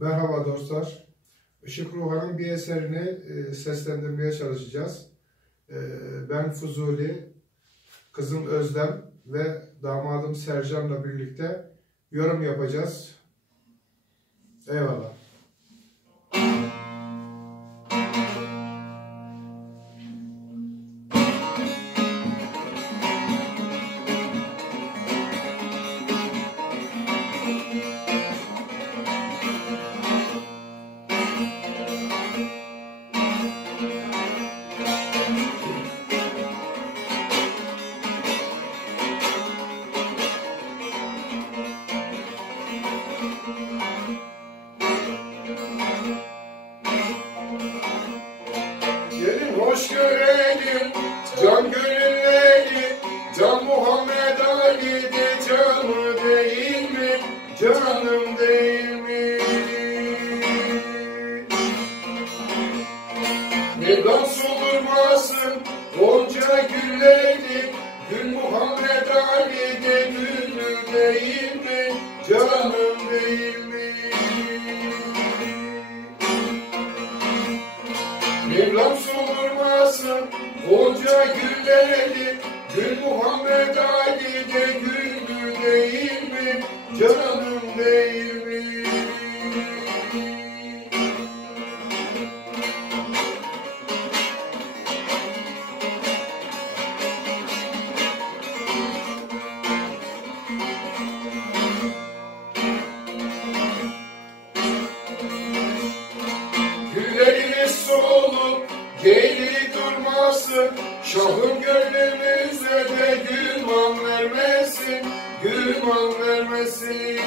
Merhaba dostlar. Işık Ruhan'ın bir eserini seslendirmeye çalışacağız. Ben Fuzuli, kızım Özlem ve damadım Sercan'la birlikte yorum yapacağız. Eyvallah. Gelin hoş görelim can gönülleri, can Muhammed Ali'de canı değil mi, canım değil mi? Mevlam soldurmasın gonca gülleri, gül Muhammed Ali'de gülü değil mi, canım değil mi? Mevlam soldurmasın gonca gülleri, gül Muhammed Ali'de gülü değil mi, canım değil mi? Güllerimiz solup geri durmasın, şahım gönlümüze de güman vermesin, güman vermesin.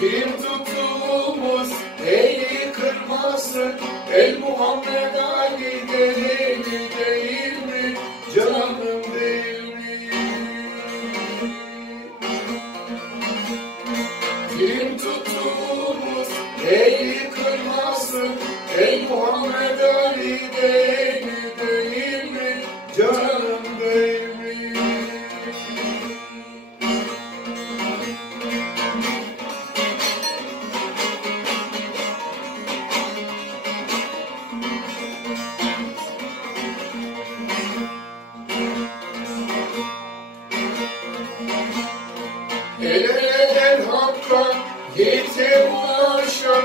Kim tuttuğumuz eli kırmasın, el Muhammed Ali'de eli değil mi, canım değil mi? Kim tuttuğumuz eli kırmasın, el Muhammed Ali'de eli değil mi, canım değil mi? El ele hakka yete ulaşa,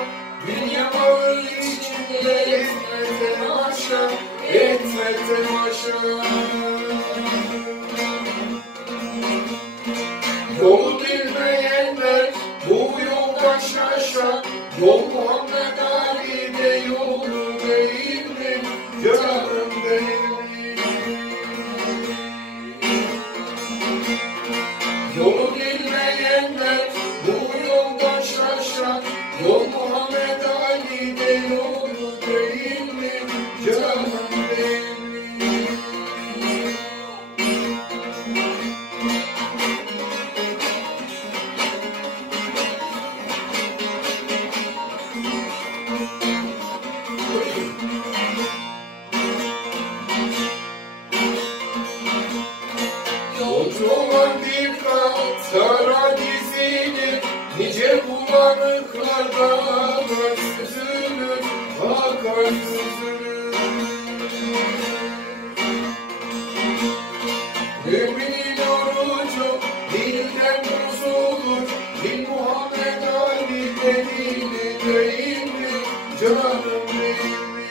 dünya malı içinde etmekten aşağı, etmekten aşağı. Yolu bilmeyenler bu yoldan şaşar, yol Muhammed Ali'de yolu değil mi, canım değil mi? Yolu bilmeyenler bu yoldan şaşar, yol Muhammed Ali'de yolu değil mi, canım değil mi? Yolcu olan dikkat sara dizini, nice bulanıklarda akar süzülür, akar süzülür. Müminin orucu dilden bozulur, dil Muhammed Ali'de dili değil mi, canım değil mi?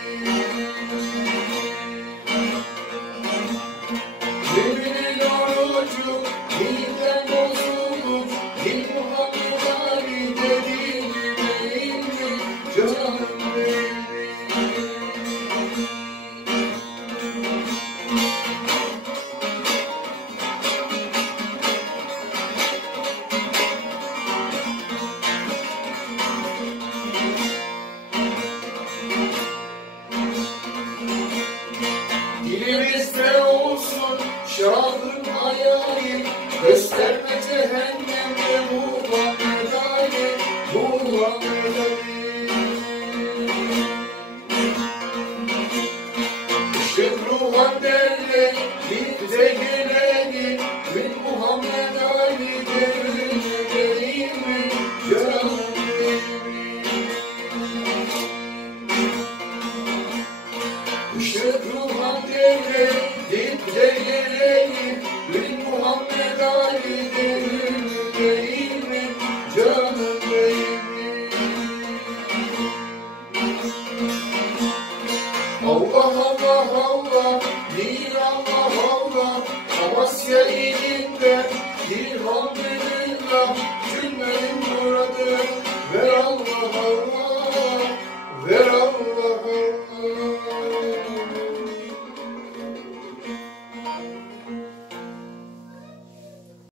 Müminin orucu dilden bozulur, dil Muhammed Ali'de dili değil mi, canım değil mi? Dilimizde olsun şahın hayali, gösterme cehennemde Muhammed Ali, Muhammed Ali. Işık Ruhan derler, bize geleni, Muhammed Ali derler. Allah Allah Allah, bir Allah Allah, Amasya ilinde bir hamdülillah.